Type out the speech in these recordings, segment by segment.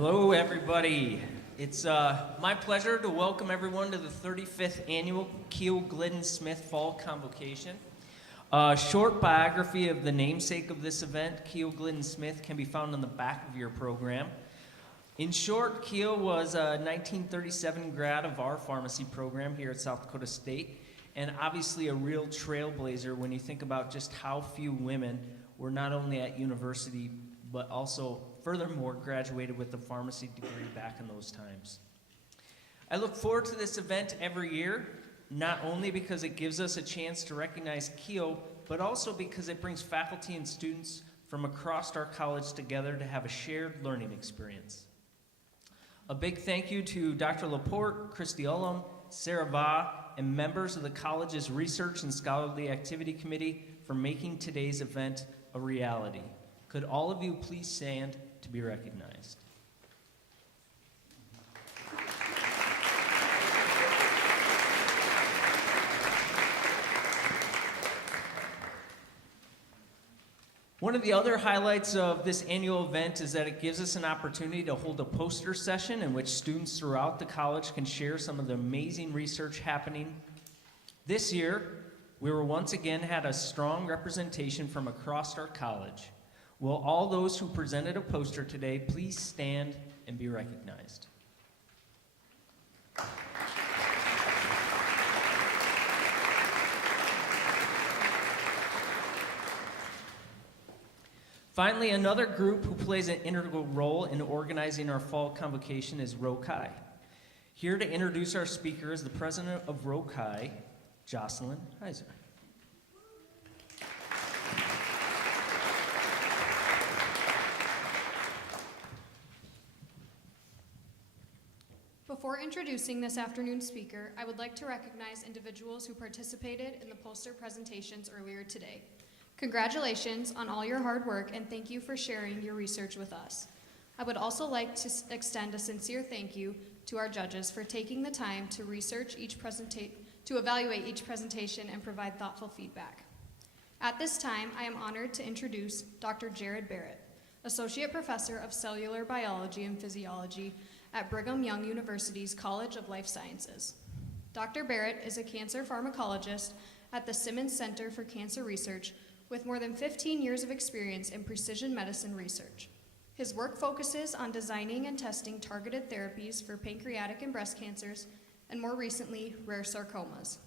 Hello, everybody. It's my pleasure to welcome everyone to the 35th Annual Keel Glidden Smith Fall Convocation. A short biography of the namesake of this event, Keel Glidden Smith, can be found on the back of your program. In short, Keel was a 1937 grad of our pharmacy program here at South Dakota State, and obviously a real trailblazer when you think about just how few women were not only at university, but also furthermore graduated with a pharmacy degree back in those times. I look forward to this event every year, not only because it gives us a chance to recognize Keel, but also because it brings faculty and students from across our college together to have a shared learning experience. A big thank you to Dr. Laporte, Christy Ullum, Sarah Va, and members of the college's Research and Scholarly Activity Committee for making today's event a reality. Could all of you please stand to be recognized? One of the other highlights of this annual event is that it gives us an opportunity to hold a poster session in which students throughout the college can share some of the amazing research happening. This year, we were once again had a strong representation from across our college. Will all those who presented a poster today please stand and be recognized? Finally, another group who plays an integral role in organizing our fall convocation is Rho Chi. Here to introduce our speaker is the president of Rho Chi, Jocelyn Heiser. Before Before introducing this afternoon's speaker, I would like to recognize individuals who participated in the poster presentations earlier today. Congratulations on all your hard work, and thank you for sharing your research with us. I would also like to extend a sincere thank you to our judges for taking the time to evaluate each presentation and provide thoughtful feedback. At this time, I am honored to introduce Dr. Jared Barrett, Associate Professor of Cellular Biology and Physiology at Brigham Young University's College of Life Sciences. Dr. Barrett is a cancer pharmacologist at the Simmons Center for Cancer Research with more than 15 years of experience in precision medicine research. His work focuses on designing and testing targeted therapies for pancreatic and breast cancers, and more recently, rare sarcomas.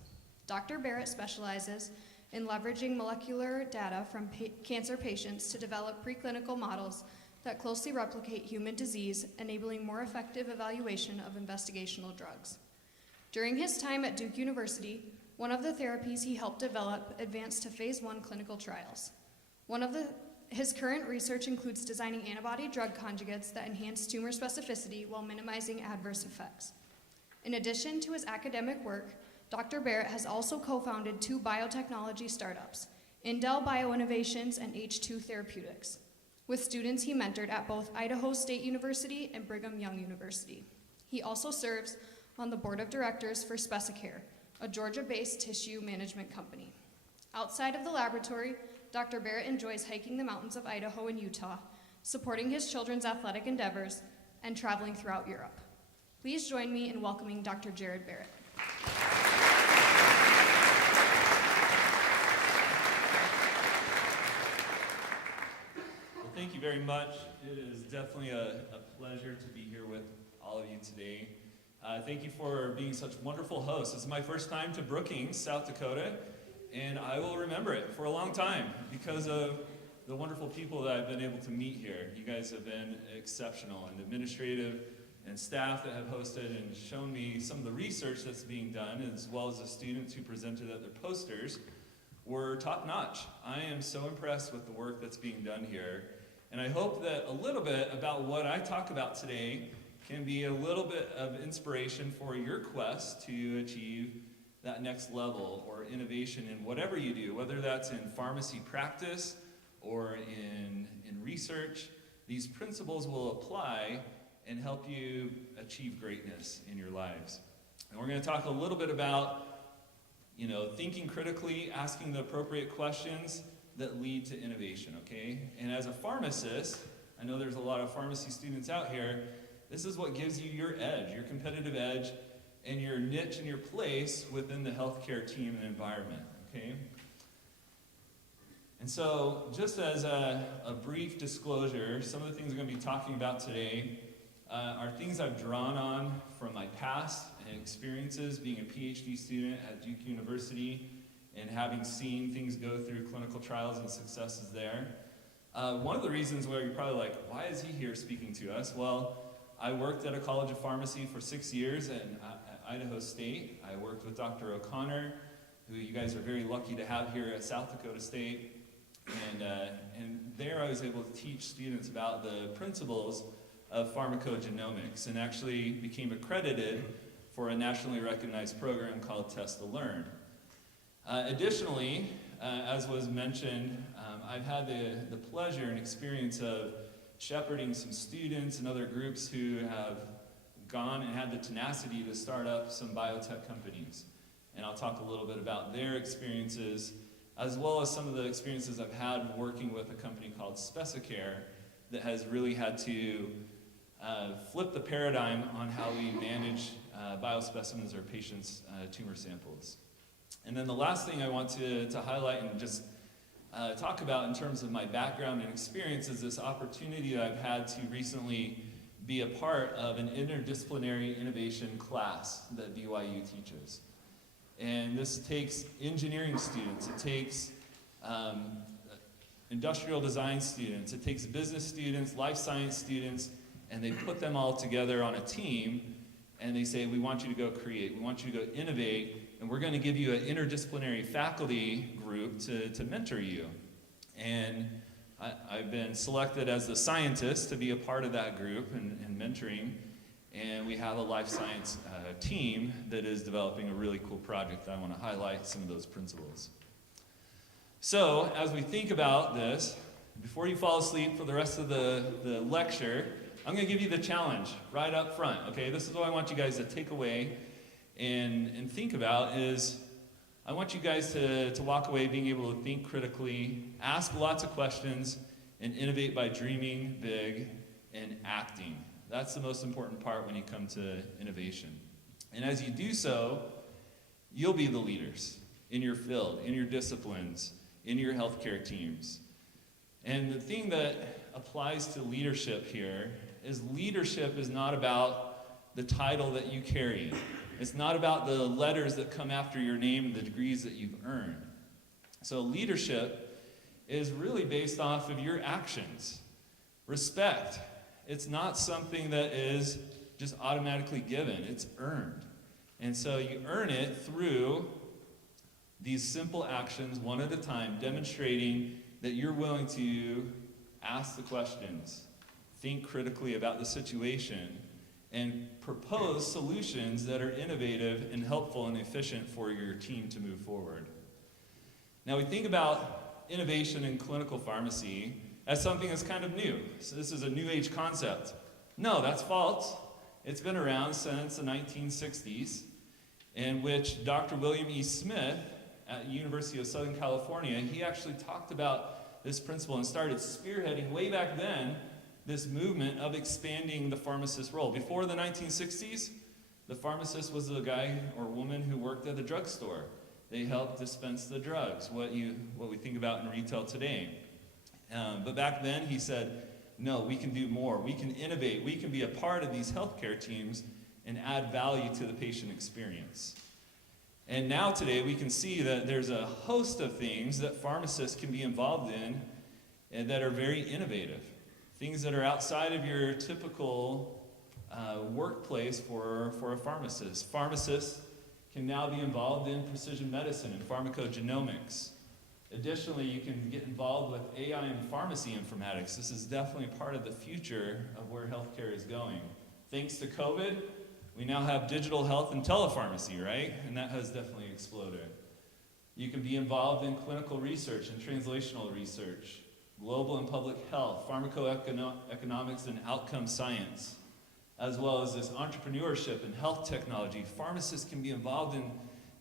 Dr. Barrett specializes in leveraging molecular data from cancer patients to develop preclinical models that closely replicate human disease, enabling more effective evaluation of investigational drugs. During his time at Duke University, one of the therapies he helped develop advanced to phase 1 clinical trials. His current research includes designing antibody-drug conjugates that enhance tumor specificity while minimizing adverse effects. In addition to his academic work, Dr. Barrett has also co-founded 2 biotechnology startups, Indel Bioinnovations and H2 Therapeutics, with students he mentored at both Idaho State University and Brigham Young University. He also serves on the board of directors for Specicare, a Georgia-based tissue management company. Outside of the laboratory, Dr. Barrett enjoys hiking the mountains of Idaho and Utah, supporting his children's athletic endeavors, and traveling throughout Europe. Please join me in welcoming Dr. Jared Barrett. Thank you very much. It is definitely a pleasure to be here with all of you today. Thank you for being such wonderful hosts. This is my first time to Brookings, South Dakota, and I will remember it for a long time because of the wonderful people that I've been able to meet here. You guys have been exceptional, and administrative and staff that have hosted and shown me some of the research that's being done, as well as the students who presented at their posters, were top-notch. I am so impressed with the work that's being done here. And I hope that a little bit about what I talk about today can be a little bit of inspiration for your quest to achieve that next level or innovation in whatever you do, whether that's in pharmacy practice or in research. These principles will apply and help you achieve greatness in your lives. And we're going to talk a little bit about, thinking critically, asking the appropriate questions that lead to innovation, okay? And as a pharmacist, I know there's a lot of pharmacy students out here, this is what gives you your edge, your competitive edge, and your niche and your place within the healthcare team and environment, okay? And so, just as a brief disclosure, some of the things we're going to be talking about today are things I've drawn on from my past and experiences being a PhD student at Duke University and having seen things go through clinical trials and successes there. One of the reasons where you're probably like, why is he here speaking to us? Well, I worked at a college of pharmacy for 6 years at Idaho State. I worked with Dr. O'Connor, who you guys are very lucky to have here at South Dakota State. And there I was able to teach students about the principles of pharmacogenomics and actually became accredited for a nationally recognized program called Test to Learn. Additionally, as was mentioned, I've had the pleasure and experience of shepherding some students and other groups who have gone and had the tenacity to start up some biotech companies. And I'll talk a little bit about their experiences, as well as some of the experiences I've had working with a company called Specicare that has really had to flip the paradigm on how we manage biospecimens or patients' tumor samples. And then the last thing I want to highlight and just talk about in terms of my background and experience is this opportunity that I've had to recently be a part of an interdisciplinary innovation class that BYU teaches. And this takes engineering students, it takes industrial design students, it takes business students, life science students, and they put them all together on a team and they say, we want you to go create, we want you to go innovate, and we're going to give you an interdisciplinary faculty group to mentor you. And I've been selected as the scientist to be a part of that group and mentoring. And we have a life science team that is developing a really cool project. I want to highlight some of those principles. So, as we think about this, before you fall asleep for the rest of the lecture, I'm going to give you the challenge right up front, okay? This is what I want you guys to take away and think about is, I want you guys to walk away being able to think critically, ask lots of questions, and innovate by dreaming big and acting. That's the most important part when you come to innovation. And as you do so, you'll be the leaders in your field, in your disciplines, in your healthcare teams. And the thing that applies to leadership here is leadership is not about the title that you carry. It's not about the letters that come after your name and the degrees that you've earned. So leadership is really based off of your actions. Respect. It's not something that is just automatically given. It's earned. And so you earn it through these simple actions, one at a time, demonstrating that you're willing to ask the questions, think critically about the situation, and propose solutions that are innovative and helpful and efficient for your team to move forward. Now we think about innovation in clinical pharmacy as something that's kind of new. So this is a new age concept. No, that's false. It's been around since the 1960s, in which Dr. William E. Smith at the University of Southern California, he actually talked about this principle and started spearheading way back then this movement of expanding the pharmacist role. Before the 1960s, the pharmacist was the guy or woman who worked at the drugstore. They helped dispense the drugs, what we think about in retail today. But back then, he said, no, we can do more. We can innovate. We can be a part of these healthcare teams and add value to the patient experience. And now today, we can see that there's a host of things that pharmacists can be involved in and that are very innovative. Things that are outside of your typical workplace for a pharmacist. Pharmacists can now be involved in precision medicine and pharmacogenomics. Additionally, you can get involved with AI and pharmacy informatics. This is definitely part of the future of where healthcare is going. Thanks to COVID, we now have digital health and telepharmacy, right? And that has definitely exploded. You can be involved in clinical research and translational research, global and public health, pharmacoeconomics and outcome science, as well as this entrepreneurship and health technology. Pharmacists can be involved in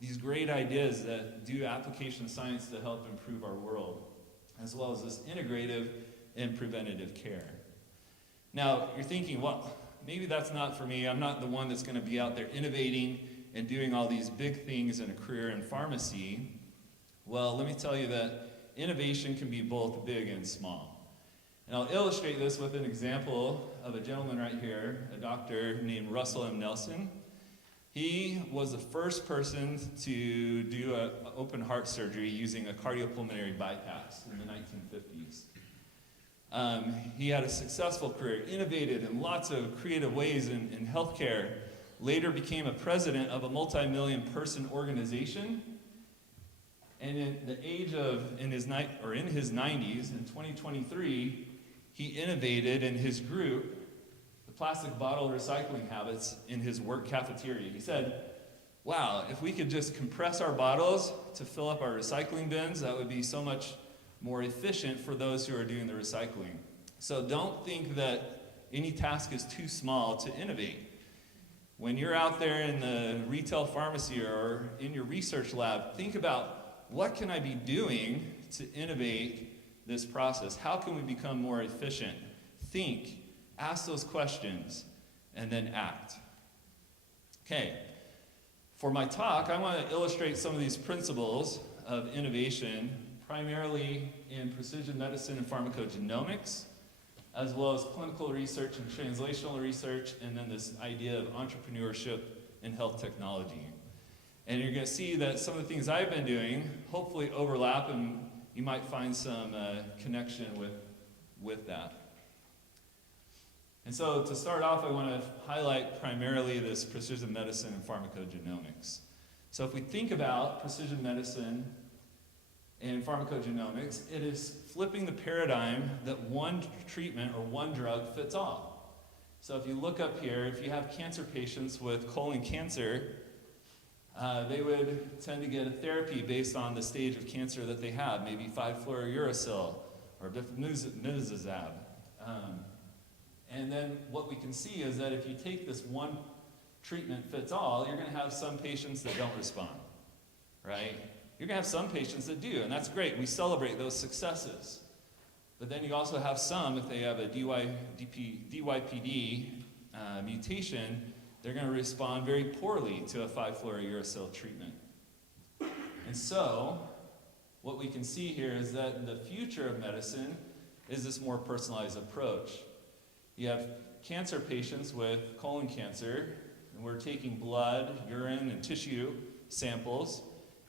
these great ideas that do application science to help improve our world, as well as this integrative and preventative care. Now, you're thinking, well, maybe that's not for me. I'm not the one that's going to be out there innovating and doing all these big things in a career in pharmacy. Well, let me tell you that innovation can be both big and small. And I'll illustrate this with an example of a gentleman right here, a doctor named Russell M. Nelson. He was the first person to do an open heart surgery using a cardiopulmonary bypass in the 1950s. He had a successful career, innovated in lots of creative ways in healthcare, later became a president of a multi-million person organization. And in his 90s, in 2023, he innovated in his group the plastic bottle recycling habits in his work cafeteria. He said, wow, if we could just compress our bottles to fill up our recycling bins, that would be so much more efficient for those who are doing the recycling. So don't think that any task is too small to innovate. When you're out there in the retail pharmacy or in your research lab, think about, what can I be doing to innovate this process? How can we become more efficient? Think, ask those questions, and then act. Okay, for my talk, I want to illustrate some of these principles of innovation, primarily in precision medicine and pharmacogenomics, as well as clinical research and translational research, and then this idea of entrepreneurship in health technology. And you're going to see that some of the things I've been doing hopefully overlap, and you might find some connection with that. And so to start off, I want to highlight primarily this precision medicine and pharmacogenomics. So if we think about precision medicine and pharmacogenomics, it is flipping the paradigm that one treatment or one drug fits all. So if you look up here, if you have cancer patients with colon cancer, they would tend to get a therapy based on the stage of cancer that they have, maybe 5-fluorouracil or bifimazizab. And then what we can see is that if you take this one treatment fits all, you're going to have some patients that don't respond, right? You're going to have some patients that do, and that's great. We celebrate those successes. But then you also have some, if they have a DYPD mutation, they're going to respond very poorly to a 5-fluorouracil treatment. And so, what we can see here is that the future of medicine is this more personalized approach. You have cancer patients with colon cancer, and we're taking blood, urine, and tissue samples,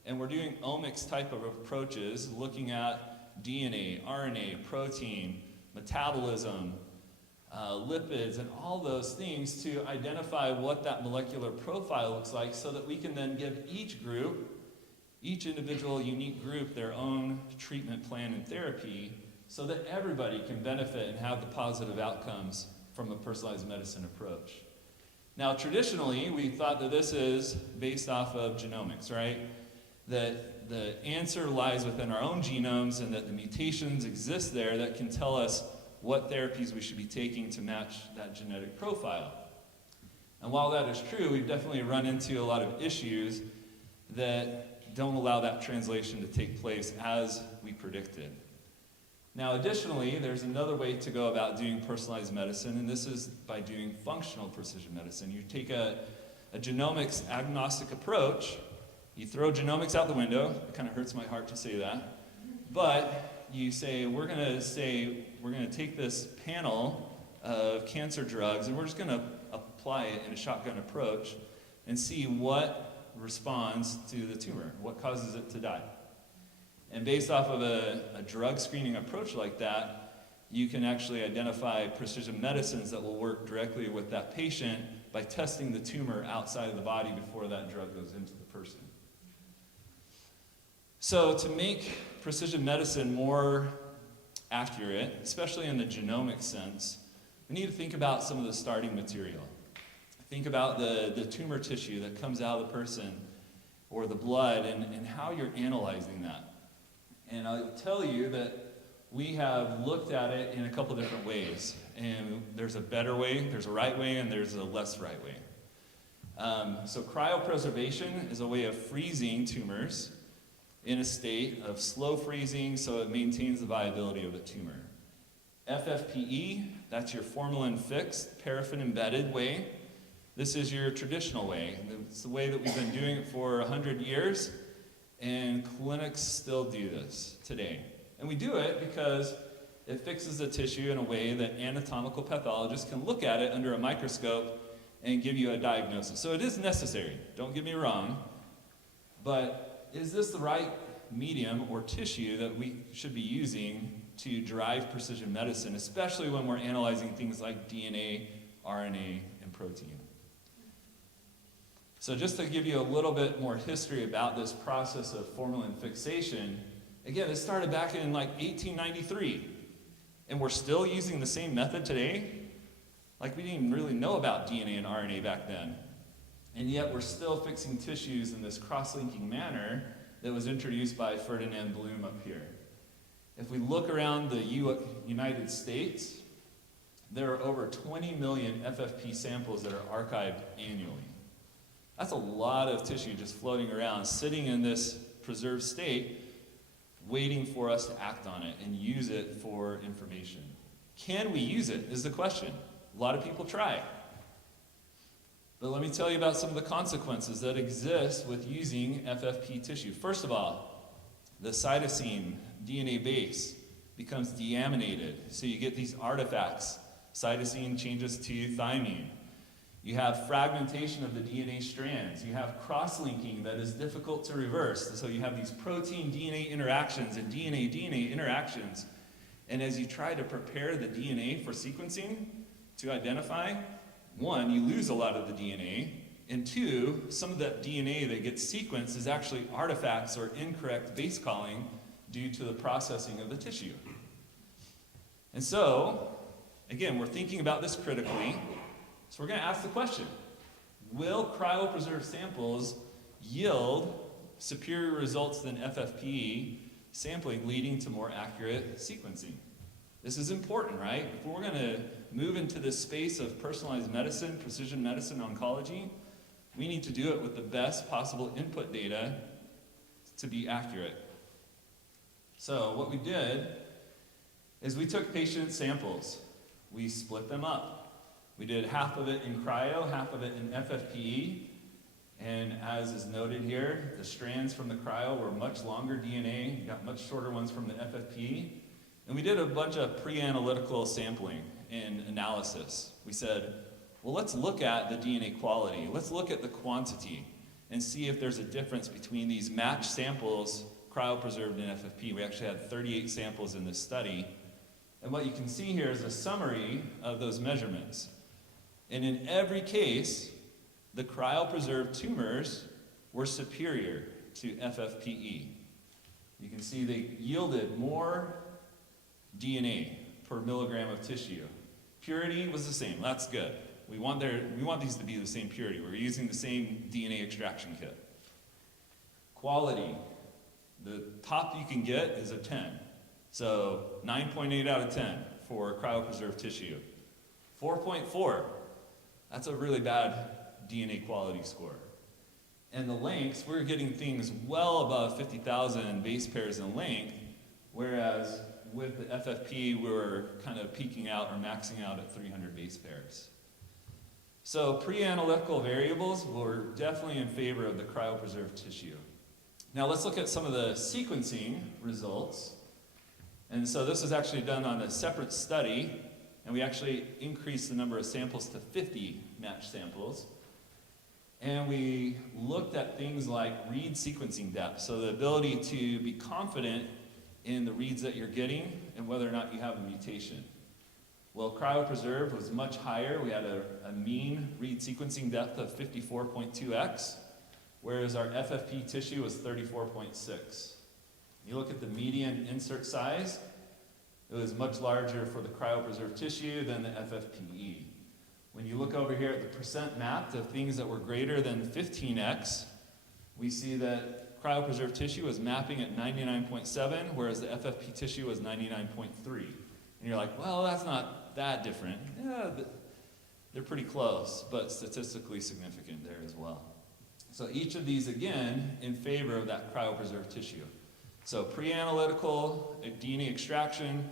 and we're doing omics type of approaches, looking at DNA, RNA, protein, metabolism, lipids, and all those things to identify what that molecular profile looks like so that we can then give each group, each individual unique group, their own treatment plan and therapy so that everybody can benefit and have the positive outcomes from a personalized medicine approach. Now, traditionally, we thought that this is based off of genomics, right? That the answer lies within our own genomes and that the mutations exist there that can tell us what therapies we should be taking to match that genetic profile. And while that is true, we've definitely run into a lot of issues that don't allow that translation to take place as we predicted. Now, additionally, there's another way to go about doing personalized medicine, and this is by doing functional precision medicine. You take a genomics agnostic approach, you throw genomics out the window. It kind of hurts my heart to say that. But you say, we're going to take this panel of cancer drugs, and we're just going to apply it in a shotgun approach and see what responds to the tumor, what causes it to die. And based off of a drug screening approach like that, you can actually identify precision medicines that will work directly with that patient by testing the tumor outside of the body before that drug goes into the person. So to make precision medicine more accurate, especially in the genomic sense, we need to think about some of the starting material. Think about the tumor tissue that comes out of the person or the blood and how you're analyzing that. And I'll tell you that we have looked at it in a couple different ways. And there's a better way, there's a right way, and there's a less right way. So cryopreservation is a way of freezing tumors in a state of slow freezing so it maintains the viability of the tumor. FFPE, that's your formalin fixed, paraffin embedded way. This is your traditional way. It's the way that we've been doing it for 100 years, and clinics still do this today. And we do it because it fixes the tissue in a way that anatomical pathologists can look at it under a microscope and give you a diagnosis. So it is necessary, don't get me wrong, but is this the right medium or tissue that we should be using to drive precision medicine, especially when we're analyzing things like DNA, RNA, and protein? So just to give you a little bit more history about this process of formalin fixation, again, it started back in like 1893, and we're still using the same method today. Like we didn't even really know about DNA and RNA back then. And yet we're still fixing tissues in this cross-linking manner that was introduced by Ferdinand Bloom up here. If we look around the United States, there are over 20 million FFP samples that are archived annually. That's a lot of tissue just floating around, sitting in this preserved state, waiting for us to act on it and use it for information. Can we use it is the question. A lot of people try. But let me tell you about some of the consequences that exist with using FFP tissue. First of all, the cytosine DNA base becomes deaminated, so you get these artifacts. Cytosine changes to thymine. You have fragmentation of the DNA strands. You have cross-linking that is difficult to reverse. So you have these protein-DNA interactions and DNA-DNA interactions. And as you try to prepare the DNA for sequencing to identify, one, you lose a lot of the DNA, and two, some of that DNA that gets sequenced is actually artifacts or incorrect base calling due to the processing of the tissue. And so, again, we're thinking about this critically. So we're going to ask the question, will cryopreserved samples yield superior results than FFPE sampling, leading to more accurate sequencing? This is important, right? If we're going to move into this space of personalized medicine, precision medicine, oncology, we need to do it with the best possible input data to be accurate. So what we did is we took patient samples. We split them up. We did half of it in cryo, half of it in FFPE. And as is noted here, the strands from the cryo were much longer DNA. You got much shorter ones from the FFPE. And we did a bunch of pre-analytical sampling and analysis. We said, well, let's look at the DNA quality. Let's look at the quantity and see if there's a difference between these matched samples, cryopreserved in FFP. We actually had 38 samples in this study. And what you can see here is a summary of those measurements. And in every case, the cryopreserved tumors were superior to FFPE. You can see they yielded more DNA per milligram of tissue. Purity was the same. That's good. We want these to be the same purity. We're using the same DNA extraction kit. Quality. The top you can get is a 10. So 9.8 out of 10 for cryopreserved tissue. 4.4. That's a really bad DNA quality score. And the lengths, we're getting things well above 50,000 base pairs in length, whereas with the FFP, we were kind of peaking out or maxing out at 300 base pairs. So pre-analytical variables were definitely in favor of the cryopreserved tissue. Now let's look at some of the sequencing results. And so this was actually done on a separate study, and we actually increased the number of samples to 50 matched samples. And we looked at things like read sequencing depth, so the ability to be confident in the reads that you're getting and whether or not you have a mutation. Well, cryopreserved was much higher. We had a mean read sequencing depth of 54.2x, whereas our FFP tissue was 34.6. You look at the median insert size, it was much larger for the cryopreserved tissue than the FFPE. When you look over here at the percent mapped of things that were greater than 15x, we see that cryopreserved tissue was mapping at 99.7, whereas the FFP tissue was 99.3. And you're like, well, that's not that different. Yeah, they're pretty close, but statistically significant there as well. So each of these, again, in favor of that cryopreserved tissue. So pre-analytical, DNA extraction,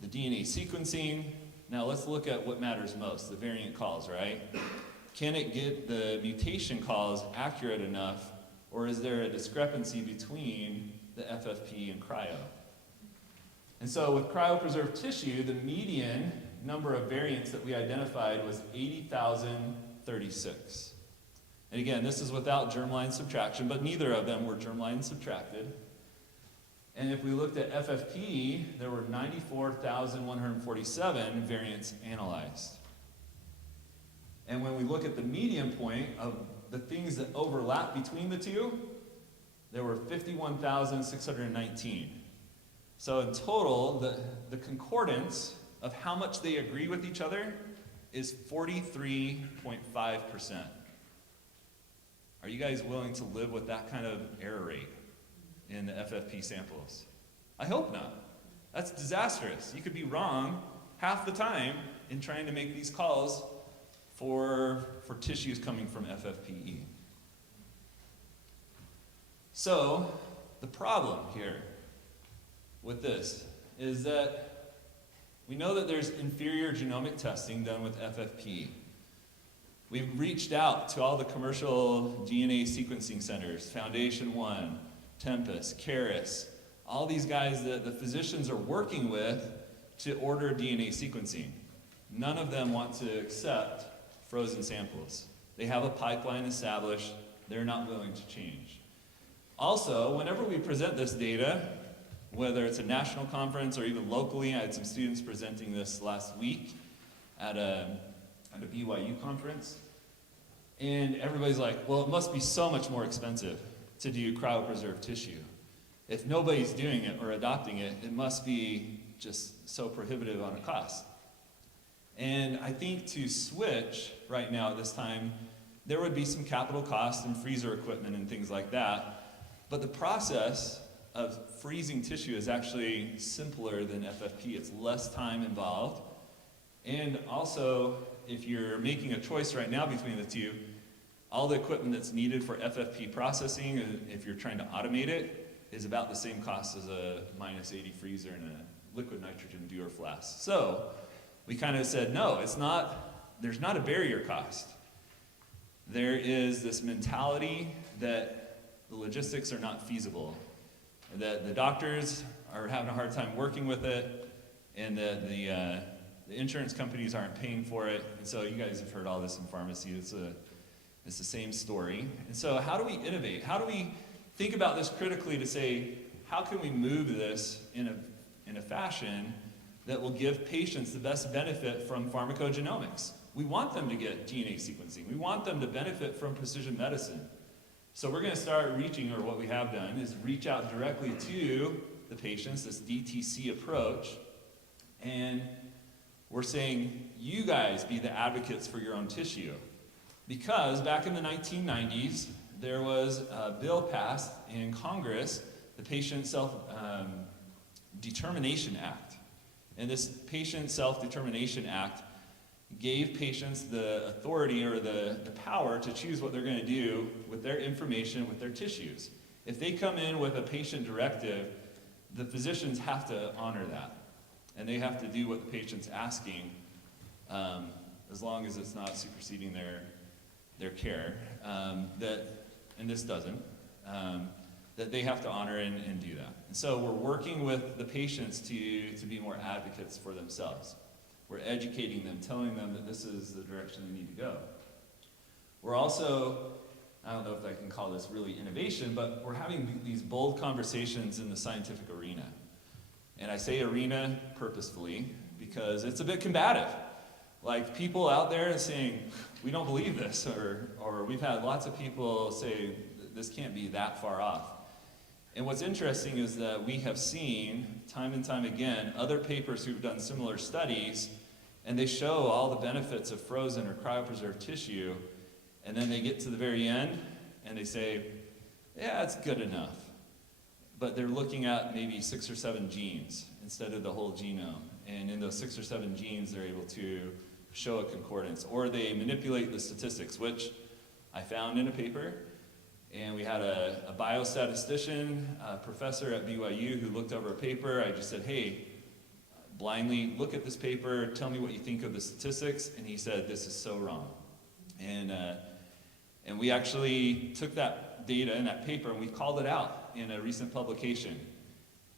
the DNA sequencing. Now let's look at what matters most, the variant calls, right? Can it get the mutation calls accurate enough, or is there a discrepancy between the FFP and cryo? And so with cryopreserved tissue, the median number of variants that we identified was 80,036. And again, this is without germline subtraction, but neither of them were germline subtracted. And if we looked at FFP, there were 94,147 variants analyzed. And when we look at the median point of the things that overlap between the two, there were 51,619. So in total, the concordance of how much they agree with each other is 43.5%. Are you guys willing to live with that kind of error rate in the FFP samples? I hope not. That's disastrous. You could be wrong half the time in trying to make these calls for tissues coming from FFPE. So the problem here with this is that we know that there's inferior genomic testing done with FFP. We've reached out to all the commercial DNA sequencing centers, Foundation One, Tempus, Caris, all these guys that the physicians are working with to order DNA sequencing. None of them want to accept frozen samples. They have a pipeline established. They're not willing to change. Also, whenever we present this data, whether it's a national conference or even locally, I had some students presenting this last week at a BYU conference, and everybody's like, well, it must be so much more expensive to do cryopreserved tissue. If nobody's doing it or adopting it, it must be just so prohibitive on a cost. And I think to switch right now at this time, there would be some capital costs and freezer equipment and things like that. But the process of freezing tissue is actually simpler than FFP. It's less time involved. And also, if you're making a choice right now between the two, all the equipment that's needed for FFP processing, if you're trying to automate it, is about the same cost as a -80 freezer and a liquid nitrogen Dewar flask. So we kind of said, no, there's not a barrier cost. There is this mentality that the logistics are not feasible, that the doctors are having a hard time working with it, and that the insurance companies aren't paying for it. And so you guys have heard all this in pharmacy. It's the same story. And so how do we innovate? How do we think about this critically to say, how can we move this in a fashion that will give patients the best benefit from pharmacogenomics? We want them to get DNA sequencing. We want them to benefit from precision medicine. So we're going to start reaching, or what we have done is reach out directly to the patients, this DTC approach, and we're saying, you guys be the advocates for your own tissue. Because back in the 1990s, there was a bill passed in Congress, the Patient Self-Determination Act. And this Patient Self-Determination Act gave patients the authority or the power to choose what they're going to do with their information, with their tissues. If they come in with a patient directive, the physicians have to honor that. And they have to do what the patient's asking, as long as it's not superseding their care, and this doesn't, that they have to honor and do that. And so we're working with the patients to be more advocates for themselves. We're educating them, telling them that this is the direction they need to go. We're also, I don't know if I can call this really innovation, but we're having these bold conversations in the scientific arena. And I say arena purposefully because it's a bit combative. Like, people out there saying, we don't believe this, or we've had lots of people say, this can't be that far off. And what's interesting is that we have seen, time and time again, other papers who've done similar studies, and they show all the benefits of frozen or cryopreserved tissue, and then they get to the very end, and they say, yeah, it's good enough. But they're looking at maybe 6 or 7 genes instead of the whole genome. And in those 6 or 7 genes, they're able to show a concordance. Or they manipulate the statistics, which I found in a paper. And we had a biostatistician, a professor at BYU, who looked over a paper. I just said, hey, blindly look at this paper, tell me what you think of the statistics. And he said, this is so wrong. And we actually took that data in that paper and we called it out in a recent publication.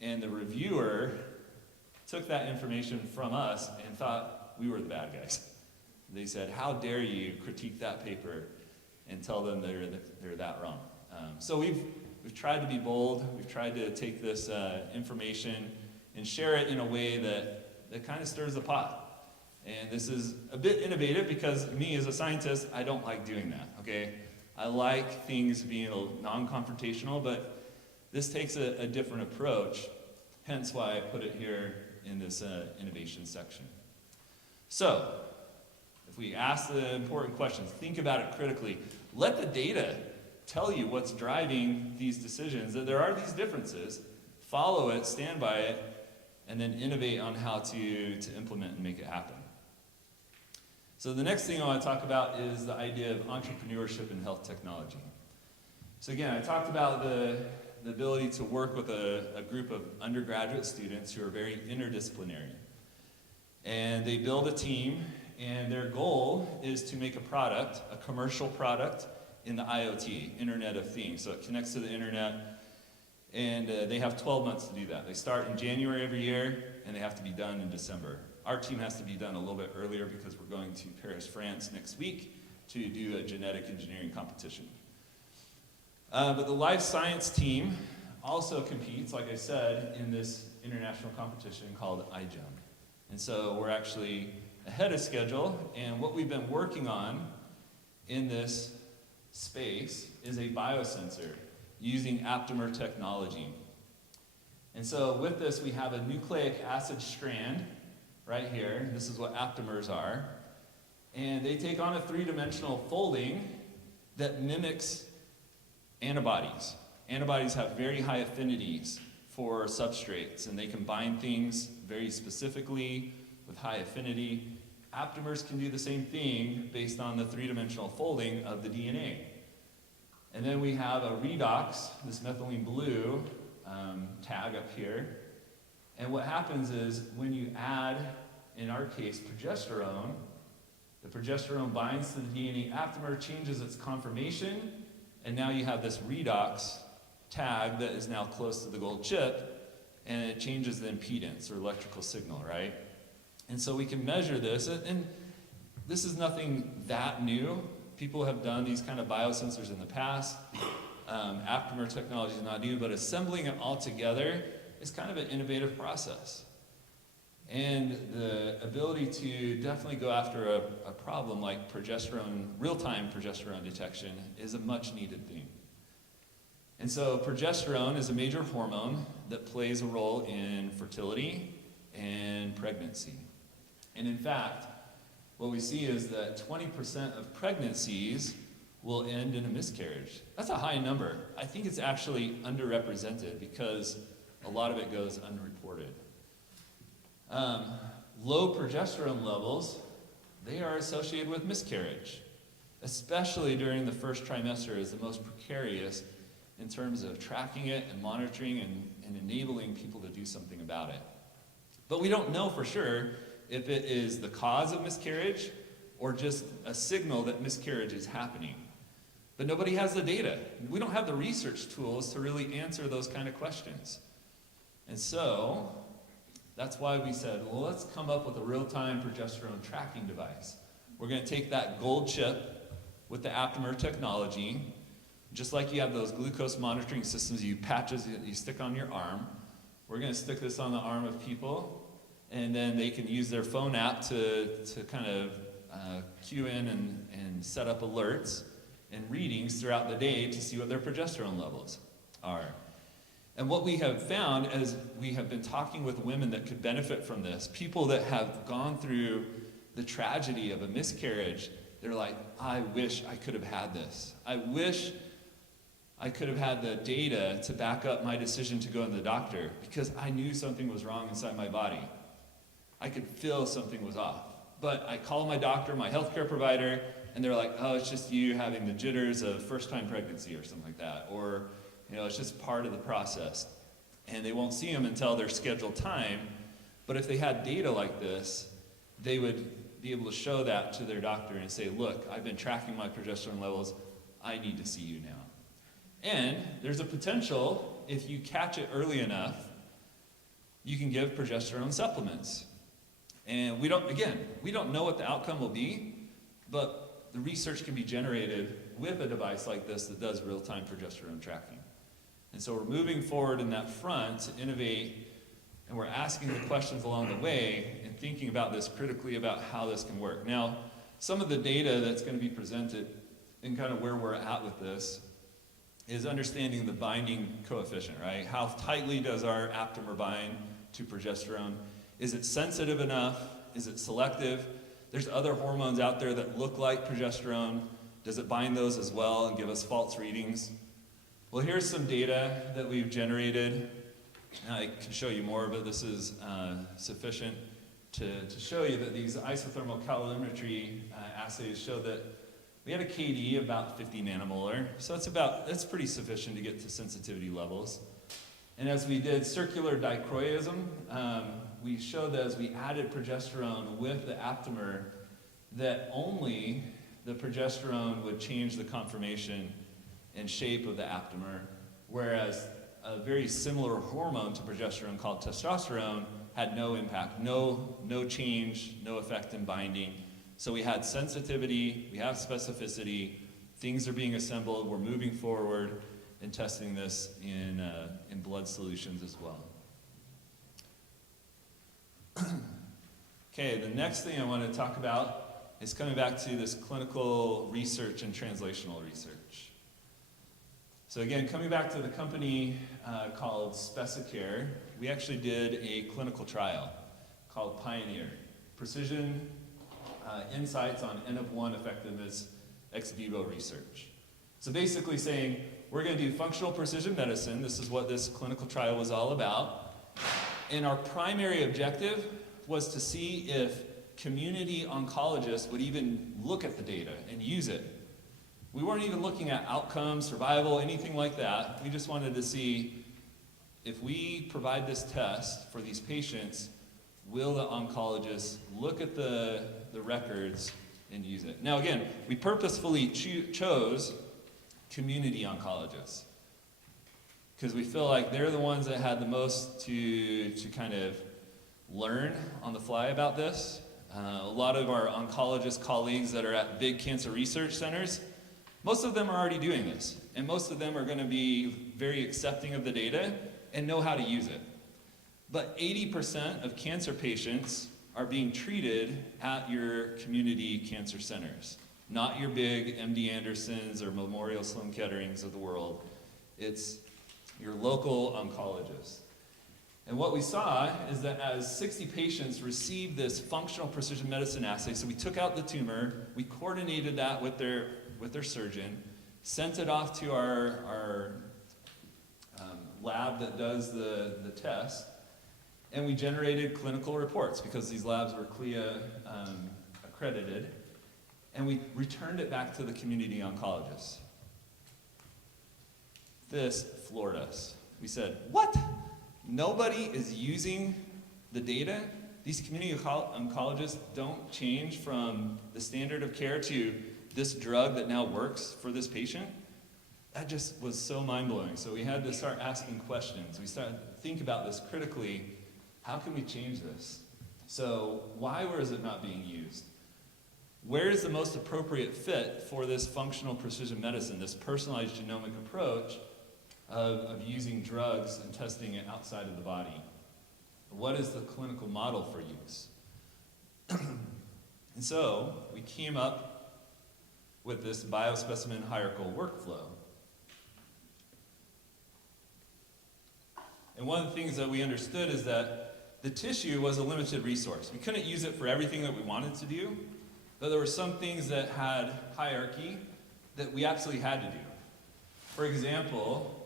And the reviewer took that information from us and thought we were the bad guys. They said, how dare you critique that paper and tell them they're that wrong. So we've tried to be bold. We've tried to take this information and share it in a way that kind of stirs the pot. And this is a bit innovative because me as a scientist, I don't like doing that, okay? I like things being non-confrontational, but this takes a different approach, hence why I put it here in this innovation section. So, if we ask the important questions, think about it critically. Let the data tell you what's driving these decisions, that there are these differences. Follow it, stand by it, and then innovate on how to implement and make it happen. So the next thing I want to talk about is the idea of entrepreneurship in health technology. So again, I talked about the ability to work with a group of undergraduate students who are very interdisciplinary. And they build a team, and their goal is to make a product, a commercial product, in the IoT, Internet of Things. So it connects to the internet, and they have 12 months to do that. They start in January every year, and they have to be done in December. Our team has to be done a little bit earlier because we're going to Paris, France next week to do a genetic engineering competition. But the life science team also competes, like I said, in this international competition called iGEM. And so we're actually ahead of schedule, and what we've been working on in this space is a biosensor using aptamer technology. And so with this, we have a nucleic acid strand right here. This is what aptamers are. And they take on a three-dimensional folding that mimics antibodies. Antibodies have very high affinities for substrates, and they can bind things very specifically with high affinity. Aptamers can do the same thing based on the three-dimensional folding of the DNA. And then we have a redox, this methylene blue tag up here. And what happens is when you add, in our case, progesterone, the progesterone binds to the DNA aptamer, changes its conformation, and now you have this redox tag that is now close to the gold chip, and it changes the impedance or electrical signal, right? And so we can measure this, and this is nothing that new. People have done these kind of biosensors in the past. Aptamer technology is not new, but assembling it all together is kind of an innovative process. And the ability to definitely go after a problem like progesterone, real-time progesterone detection, is a much needed thing. And so progesterone is a major hormone that plays a role in fertility and pregnancy. And in fact, what we see is that 20% of pregnancies will end in a miscarriage. That's a high number. I think it's actually underrepresented because a lot of it goes unreported. Low progesterone levels, they are associated with miscarriage, especially during the first trimester is the most precarious in terms of tracking it and monitoring and enabling people to do something about it. But we don't know for sure if it is the cause of miscarriage or just a signal that miscarriage is happening. But nobody has the data. We don't have the research tools to really answer those kind of questions. And so that's why we said, well, let's come up with a real-time progesterone tracking device. We're going to take that gold chip with the aptamer technology, just like you have those glucose monitoring systems, patches that you stick on your arm. We're going to stick this on the arm of people, and then they can use their phone app to kind of cue in and set up alerts and readings throughout the day to see what their progesterone levels are. And what we have found as we have been talking with women that could benefit from this, people that have gone through the tragedy of a miscarriage, they're like, I wish I could have had this. I wish I could have had the data to back up my decision to go to the doctor because I knew something was wrong inside my body. I could feel something was off. But I called my doctor, my healthcare provider, and they're like, oh, it's just you having the jitters of first-time pregnancy or something like that. Or, it's just part of the process. And they won't see them until their scheduled time. But if they had data like this, they would be able to show that to their doctor and say, look, I've been tracking my progesterone levels. I need to see you now. And there's a potential, if you catch it early enough, you can give progesterone supplements. And we don't know what the outcome will be, but the research can be generated with a device like this that does real-time progesterone tracking. And so we're moving forward in that front to innovate, and we're asking the questions along the way and thinking about this critically about how this can work. Now, some of the data that's going to be presented and kind of where we're at with this is understanding the binding coefficient, right? How tightly does our aptamer bind to progesterone? Is it sensitive enough? Is it selective? There's other hormones out there that look like progesterone. Does it bind those as well and give us false readings? Well, here's some data that we've generated. I can show you more, but this is sufficient to show you that these isothermal calorimetry assays show that we had a KD of about 50 nanomolar. So that's pretty sufficient to get to sensitivity levels. And as we did circular dichroism, we showed that as we added progesterone with the aptamer, that only the progesterone would change the conformation and shape of the aptamer, whereas a very similar hormone to progesterone called testosterone had no impact, no change, no effect in binding. So we had sensitivity, we have specificity, things are being assembled, we're moving forward and testing this in blood solutions as well. Okay, the next thing I want to talk about is coming back to this clinical research and translational research. So again, coming back to the company called Specicare, we actually did a clinical trial called Pioneer, Precision Insights on N of 1 Effectiveness Ex Vivo Research. So basically saying, we're going to do functional precision medicine. This is what this clinical trial was all about. And our primary objective was to see if community oncologists would even look at the data and use it. We weren't even looking at outcomes, survival, anything like that. We just wanted to see if we provide this test for these patients, will the oncologists look at the records and use it? Now again, we purposefully chose community oncologists because we feel like they're the ones that had the most to kind of learn on the fly about this. A lot of our oncologist colleagues that are at big cancer research centers, most of them are already doing this, and most of them are going to be very accepting of the data and know how to use it. But 80% of cancer patients are being treated at your community cancer centers, not your big MD Andersons or Memorial Sloan Ketterings of the world. It's your local oncologist. And what we saw is that as 60 patients received this functional precision medicine assay, so we took out the tumor, we coordinated that with their surgeon, sent it off to our lab that does the test, and we generated clinical reports because these labs were CLIA accredited, and we returned it back to the community oncologists. This floored us. We said, what? Nobody is using the data? These community oncologists don't change from the standard of care to this drug that now works for this patient? That just was so mind-blowing. So we had to start asking questions. We started to think about this critically. How can we change this? So why or is it not being used? Where is the most appropriate fit for this functional precision medicine, this personalized genomic approach of using drugs and testing it outside of the body? What is the clinical model for use? And so we came up with this biospecimen hierarchical workflow. And one of the things that we understood is that the tissue was a limited resource. We couldn't use it for everything that we wanted to do, but there were some things that had hierarchy that we absolutely had to do. For example,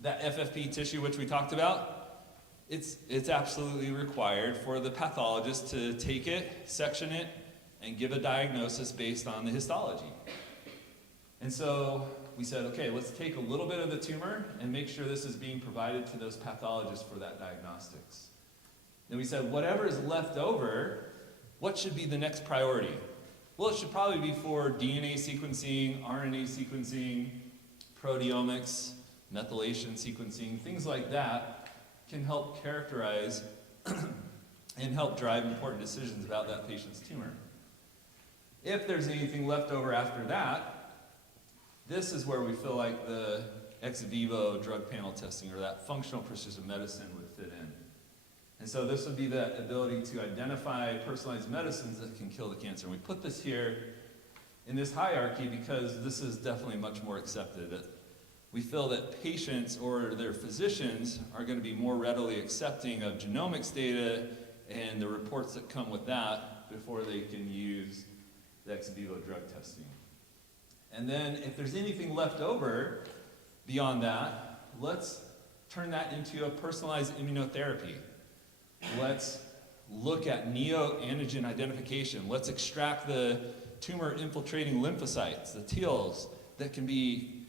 that FFP tissue which we talked about, it's absolutely required for the pathologist to take it, section it, and give a diagnosis based on the histology. And so we said, okay, let's take a little bit of the tumor and make sure this is being provided to those pathologists for that diagnostics. Then we said, whatever is left over, what should be the next priority? Well, it should probably be for DNA sequencing, RNA sequencing, proteomics, methylation sequencing, things like that can help characterize and help drive important decisions about that patient's tumor. If there's anything left over after that, this is where we feel like the ex vivo drug panel testing or that functional precision medicine would fit in. And so this would be the ability to identify personalized medicines that can kill the cancer. And we put this here in this hierarchy because this is definitely much more accepted. We feel that patients or their physicians are going to be more readily accepting of genomics data and the reports that come with that before they can use the ex vivo drug testing. And then if there's anything left over beyond that, let's turn that into a personalized immunotherapy. Let's look at neoantigen identification. Let's extract the tumor-infiltrating lymphocytes, the TILs, that can be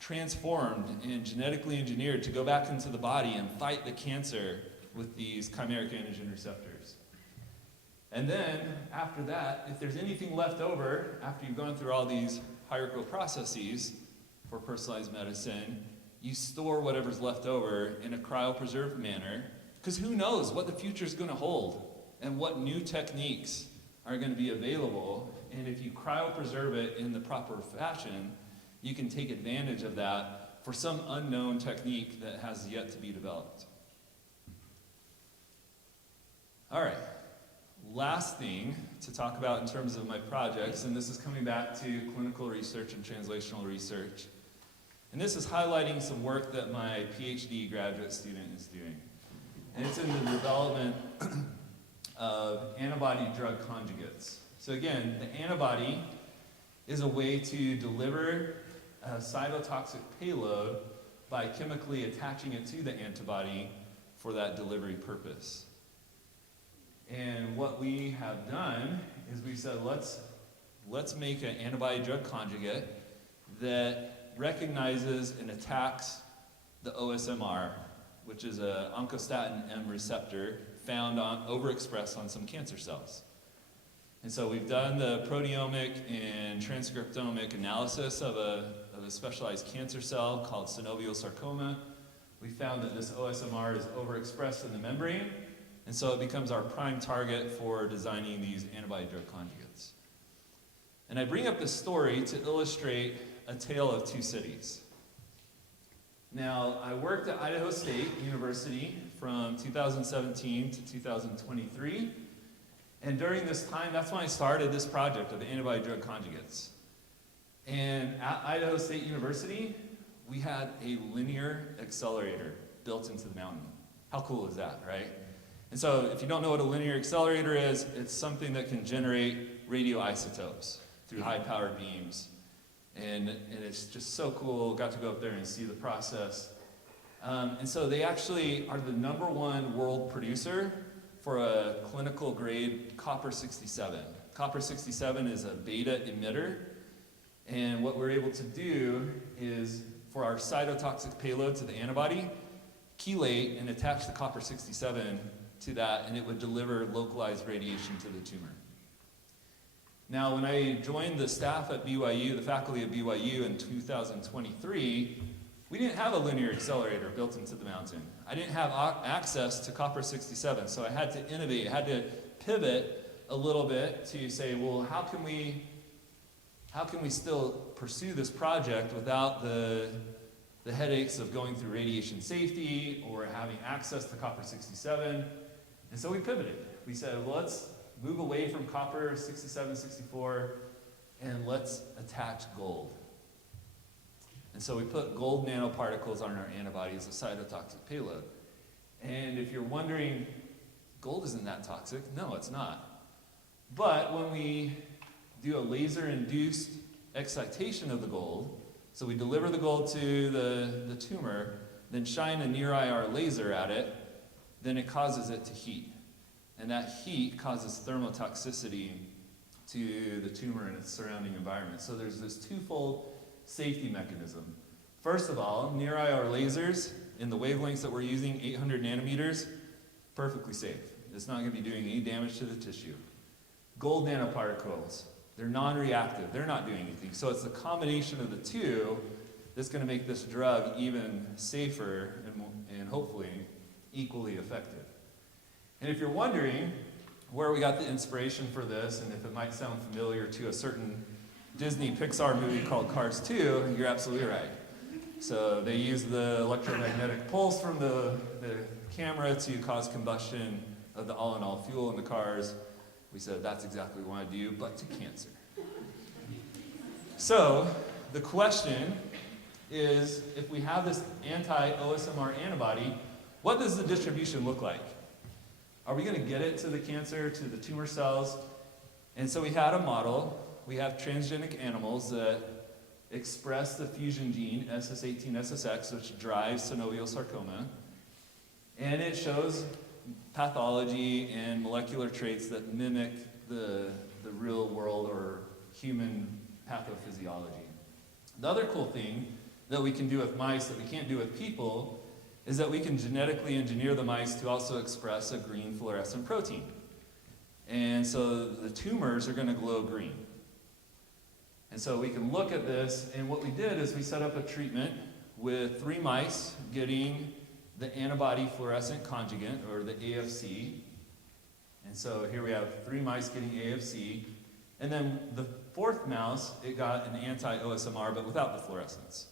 transformed and genetically engineered to go back into the body and fight the cancer with these chimeric antigen receptors. And then, after that, if there's anything left over, after you've gone through all these hierarchical processes for personalized medicine, you store whatever's left over in a cryopreserved manner, because who knows what the future is going to hold and what new techniques are going to be available. And if you cryopreserve it in the proper fashion, you can take advantage of that for some unknown technique that has yet to be developed. All right, last thing to talk about in terms of my projects, and this is coming back to clinical research and translational research. And this is highlighting some work that my PhD graduate student is doing. And it's in the development of antibody-drug conjugates. So again, the antibody is a way to deliver a cytotoxic payload by chemically attaching it to the antibody for that delivery purpose. And what we have done is we said, let's make an antibody-drug conjugate that recognizes and attacks the OSMR, which is a oncostatin M receptor found overexpressed on some cancer cells. And so we've done the proteomic and transcriptomic analysis of a specialized cancer cell called synovial sarcoma. We found that this OSMR is overexpressed in the membrane, and so it becomes our prime target for designing these antibody-drug conjugates. And I bring up this story to illustrate a tale of two cities. Now, I worked at Idaho State University from 2017 to 2023, and during this time, that's when I started this project of antibody-drug conjugates. And at Idaho State University, we had a linear accelerator built into the mountain. How cool is that, right? And so if you don't know what a linear accelerator is, it's something that can generate radioisotopes through high-powered beams. And it's just so cool. Got to go up there and see the process. And so they actually are the #1 world producer for a clinical grade copper-67. Copper-67 is a beta emitter. And what we're able to do is, for our cytotoxic payload to the antibody, chelate and attach the copper-67 to that, and it would deliver localized radiation to the tumor. Now, when I joined the staff at BYU, the faculty at BYU in 2023, we didn't have a linear accelerator built into the mountain. I didn't have access to copper-67, so I had to innovate. I had to pivot a little bit to say, well, how can we still pursue this project without the headaches of going through radiation safety or having access to copper-67? And so we pivoted. We said, well, let's move away from copper-67, 64, and let's attach gold. And so we put gold nanoparticles on our antibody as a cytotoxic payload. And if you're wondering, gold isn't that toxic. No, it's not. But when we do a laser-induced excitation of the gold, so we deliver the gold to the tumor, then shine a near-IR laser at it, then it causes it to heat. And that heat causes thermotoxicity to the tumor and its surrounding environment. So there's this twofold safety mechanism. First of all, near-IR lasers in the wavelengths that we're using, 800 nanometers, perfectly safe. It's not going to be doing any damage to the tissue. Gold nanoparticles, they're non-reactive. They're not doing anything. So it's the combination of the two that's going to make this drug even safer and hopefully equally effective. And if you're wondering where we got the inspiration for this, and if it might sound familiar to a certain Disney Pixar movie called Cars 2, you're absolutely right. So they use the electromagnetic pulse from the camera to cause combustion of the all-in-all fuel in the cars. We said that's exactly what we want to do, but to cancer. So the question is, if we have this anti-OSMR antibody, what does the distribution look like? Are we going to get it to the cancer, to the tumor cells? And so we had a model. We have transgenic animals that express the fusion gene, SS18SSX, which drives synovial sarcoma. And it shows pathology and molecular traits that mimic the real world or human pathophysiology. The other cool thing that we can do with mice that we can't do with people is that we can genetically engineer the mice to also express a green fluorescent protein. And so the tumors are going to glow green. And so we can look at this, and what we did is we set up a treatment with 3 mice getting the antibody fluorescent conjugate, or the AFC. And so here we have 3 mice getting AFC. And then the 4th mouse, it got an anti-OSMR, but without the fluorescence.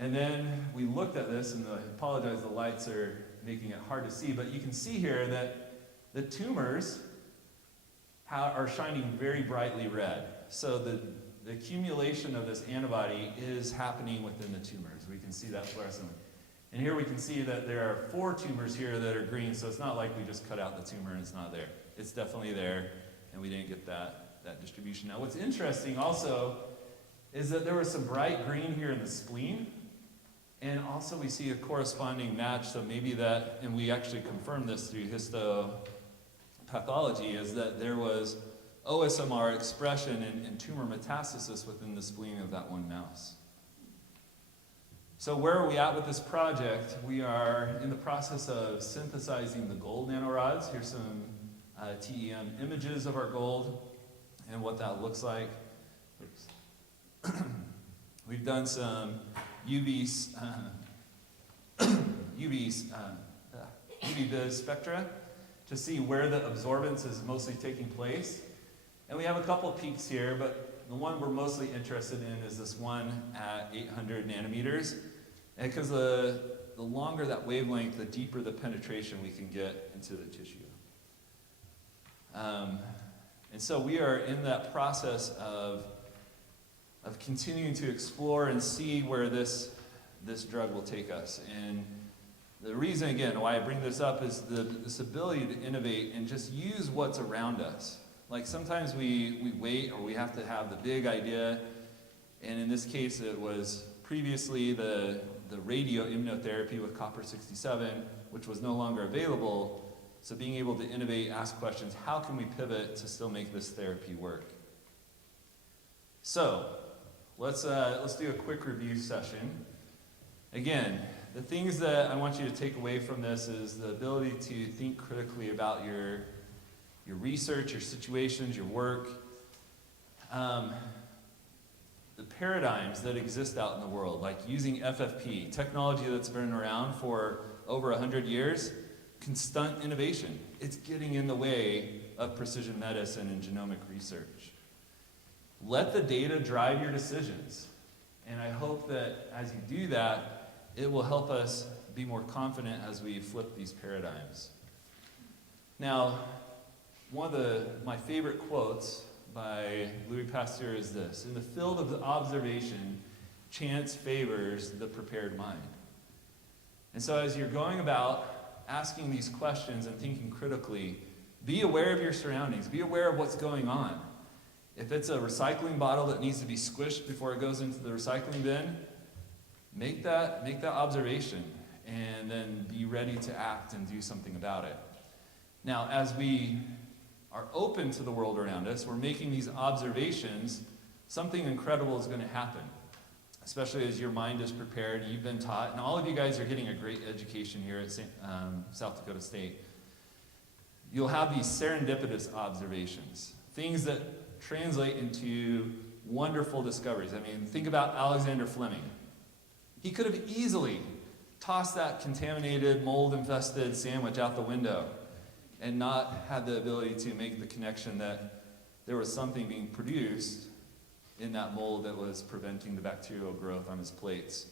And then we looked at this, and I apologize, the lights are making it hard to see, but you can see here that the tumors are shining very brightly red. So the accumulation of this antibody is happening within the tumors. We can see that fluorescently. And here we can see that there are 4 tumors here that are green, so it's not like we just cut out the tumor and it's not there. It's definitely there, and we didn't get that distribution. Now what's interesting also is that there was some bright green here in the spleen, and also we see a corresponding match, so maybe that, and we actually confirmed this through histopathology, is that there was OSMR expression and tumor metastasis within the spleen of that one mouse. So where are we at with this project? We are in the process of synthesizing the gold nanorods. Here's some TEM images of our gold and what that looks like. Oops. We've done some UV vis spectra to see where the absorbance is mostly taking place. And we have a couple peaks here, but the one we're mostly interested in is this one at 800 nanometers. And because the longer that wavelength, the deeper the penetration we can get into the tissue. And so we are in that process of continuing to explore and see where this drug will take us. And the reason, again, why I bring this up is this ability to innovate and just use what's around us. Like sometimes we wait, or we have to have the big idea, and in this case it was previously the radio immunotherapy with copper-67, which was no longer available. So being able to innovate, ask questions, how can we pivot to still make this therapy work? So let's do a quick review session. Again, the things that I want you to take away from this is the ability to think critically about your research, your situations, your work. The paradigms that exist out in the world, like using FFP, technology that's been around for over 100 years, can stunt innovation. It's getting in the way of precision medicine and genomic research. Let the data drive your decisions. And I hope that as you do that, it will help us be more confident as we flip these paradigms. Now, one of my favorite quotes by Louis Pasteur is this: in the field of observation, chance favors the prepared mind. And so as you're going about asking these questions and thinking critically, be aware of your surroundings, be aware of what's going on. If it's a recycling bottle that needs to be squished before it goes into the recycling bin, make that observation and then be ready to act and do something about it. Now, as we are open to the world around us, we're making these observations, something incredible is going to happen, especially as your mind is prepared, you've been taught, and all of you guys are getting a great education here at South Dakota State. You'll have these serendipitous observations, things that translate into wonderful discoveries. I mean, think about Alexander Fleming. He could have easily tossed that contaminated, mold-infested sandwich out the window and not had the ability to make the connection that there was something being produced in that mold that was preventing the bacterial growth on his plates.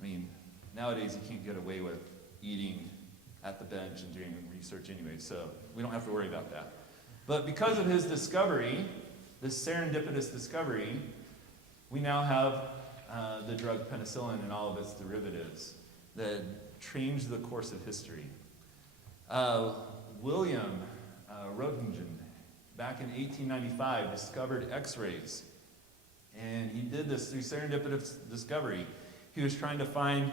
I mean, nowadays you can't get away with eating at the bench and doing research anyway, so we don't have to worry about that. But because of his discovery, this serendipitous discovery, we now have the drug penicillin and all of its derivatives that changed the course of history. William Röntgen, back in 1895, discovered X-rays. And he did this through serendipitous discovery. He was trying to find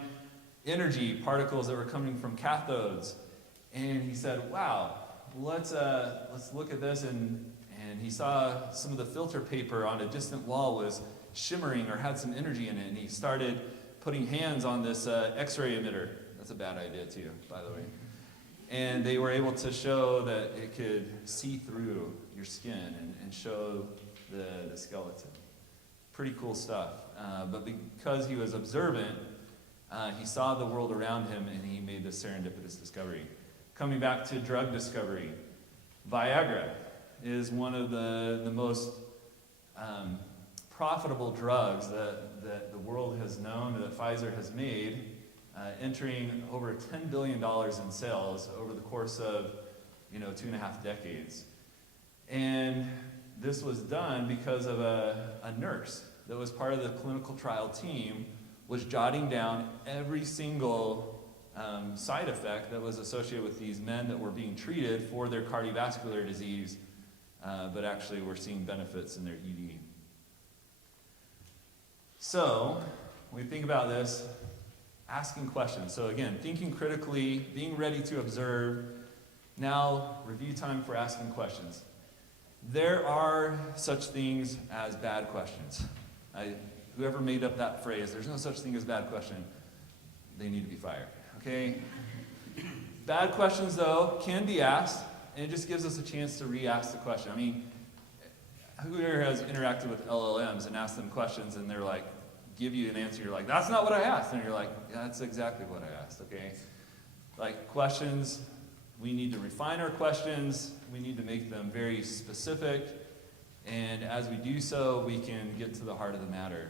energy particles that were coming from cathodes. And he said, wow, let's look at this. And he saw some of the filter paper on a distant wall was shimmering or had some energy in it. And he started putting hands on this X-ray emitter. That's a bad idea too, by the way. And they were able to show that it could see through your skin and show the skeleton. Pretty cool stuff. But because he was observant, he saw the world around him and he made this serendipitous discovery. Coming back to drug discovery, Viagra is one of the most profitable drugs that the world has known, that Pfizer has made, entering over $10 billion in sales over the course of 2.5 decades. And this was done because of a nurse that was part of the clinical trial team was jotting down every single side effect that was associated with these men that were being treated for their cardiovascular disease, but actually were seeing benefits in their ED. So, when we think about this, asking questions. So again, thinking critically, being ready to observe. Now, review time for asking questions. There are such things as bad questions. Whoever made up that phrase, there's no such thing as bad question, they need to be fired, okay? Bad questions, though, can be asked, and it just gives us a chance to re-ask the question. I mean, who here has interacted with LLMs and asked them questions, and they're like, give you an answer, you're like, that's not what I asked, and you're like, yeah, that's exactly what I asked, okay? Like, questions, we need to refine our questions, we need to make them very specific, and as we do so, we can get to the heart of the matter.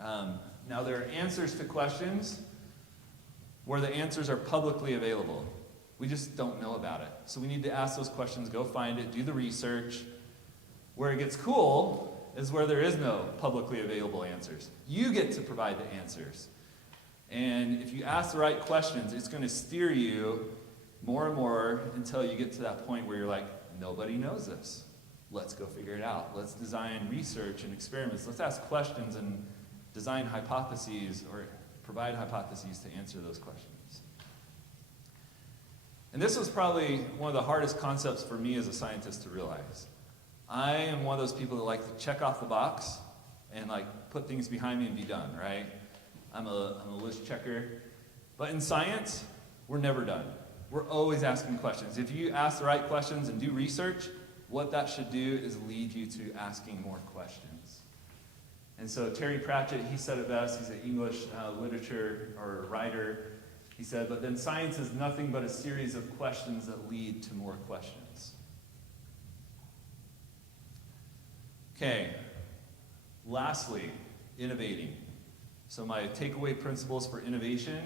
Now, there are answers to questions where the answers are publicly available. We just don't know about it. So we need to ask those questions, go find it, do the research. Where it gets cool is where there is no publicly available answers. You get to provide the answers. And if you ask the right questions, it's going to steer you more and more until you get to that point where you're like, nobody knows this. Let's go figure it out. Let's design research and experiments. Let's ask questions and design hypotheses or provide hypotheses to answer those questions. And this was probably one of the hardest concepts for me as a scientist to realize. I am one of those people that like to check off the box and like put things behind me and be done, right? I'm a list checker. But in science, we're never done. We're always asking questions. If you ask the right questions and do research, what that should do is lead you to asking more questions. And so Terry Pratchett, he said it best. He's an English literature or writer. He said, but then science is nothing but a series of questions that lead to more questions. Okay, lastly, innovating. So my takeaway principles for innovation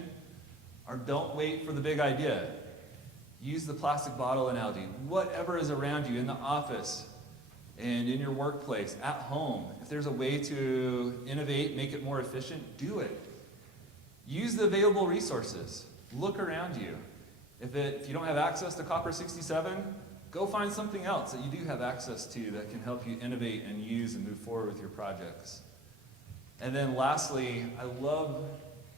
are don't wait for the big idea. Use the plastic bottle analogy. Whatever is around you in the office and in your workplace, at home, if there's a way to innovate, make it more efficient, do it. Use the available resources. Look around you. If you don't have access to Copper 67, go find something else that you do have access to that can help you innovate and use and move forward with your projects. And then lastly, I love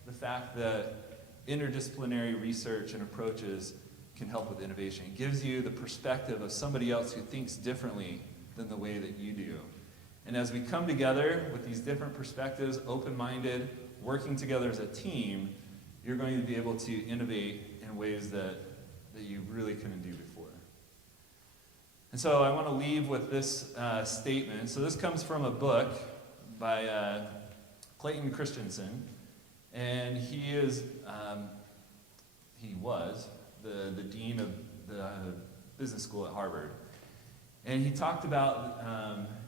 the fact that interdisciplinary research and approaches can help with innovation. It gives you the perspective of somebody else who thinks differently than the way that you do. And as we come together with these different perspectives, open-minded, working together as a team, you're going to be able to innovate in ways that you really couldn't do before. And so I want to leave with this statement. So this comes from a book by Clayton Christensen, and he was the dean of the business school at Harvard. And he talked about